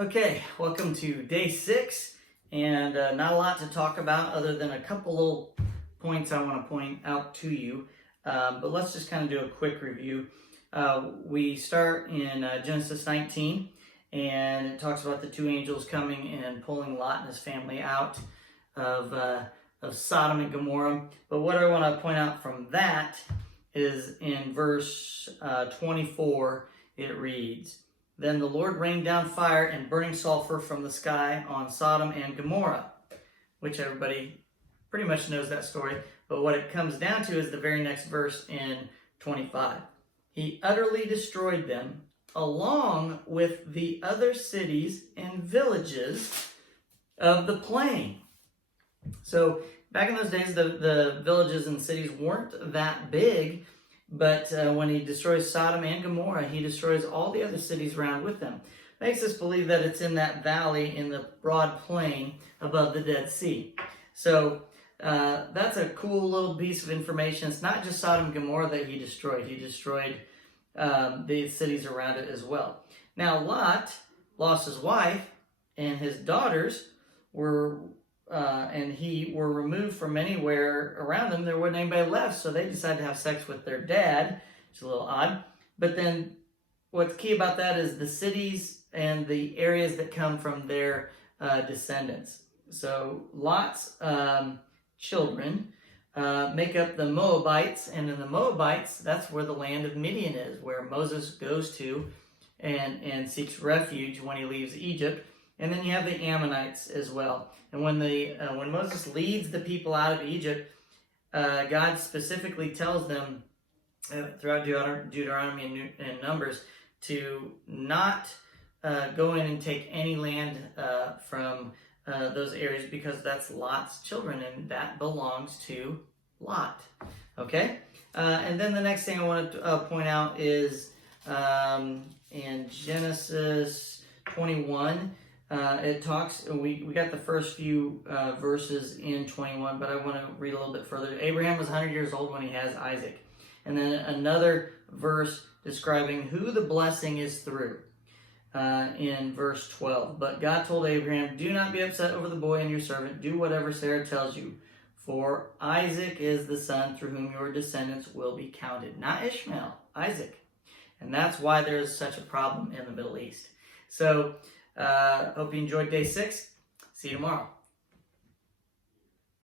Okay, welcome to day 6, and not a lot to talk about other than a couple little points I want to point out to you, but let's just kind of do a quick review. We start in Genesis 19, and it talks about the two angels coming and pulling Lot and his family out of Sodom and Gomorrah. But what I want to point out from that is in verse 24, it reads, "Then the Lord rained down fire and burning sulfur from the sky on Sodom and Gomorrah," which everybody pretty much knows that story. But what it comes down to is the very next verse in 25. "He utterly destroyed them, along with the other cities and villages of the plain." So back in those days, the villages and cities weren't that big. But when he destroys Sodom and Gomorrah, he destroys all the other cities around with them. Makes us believe that it's in that valley in the broad plain above the Dead Sea. So that's a cool little piece of information. It's not just Sodom and Gomorrah that he destroyed. He destroyed the cities around it as well. Now, Lot lost his wife, and his daughters were were removed from anywhere around them. There wasn't anybody left, so they decided to have sex with their dad, which is a little odd. But then what's key about that is the cities and the areas that come from their descendants. So Lot's children make up the Moabites, and in the Moabites, that's where the land of Midian is, where Moses goes to and seeks refuge when he leaves Egypt. And then you have the Ammonites as well. And when Moses leads the people out of Egypt, God specifically tells them throughout Deuteronomy and Numbers to not go in and take any land from those areas, because that's Lot's children, and that belongs to Lot. Okay? And then the next thing I want to point out is in Genesis 21, it talks, we got the first few verses in 21, but I want to read a little bit further. Abraham was 100 years old when he has Isaac. And then another verse describing who the blessing is through in verse 12. "But God told Abraham, 'Do not be upset over the boy and your servant. Do whatever Sarah tells you. For Isaac is the son through whom your descendants will be counted.'" Not Ishmael, Isaac. And that's why there is such a problem in the Middle East. So, hope you enjoyed day 6. See you tomorrow.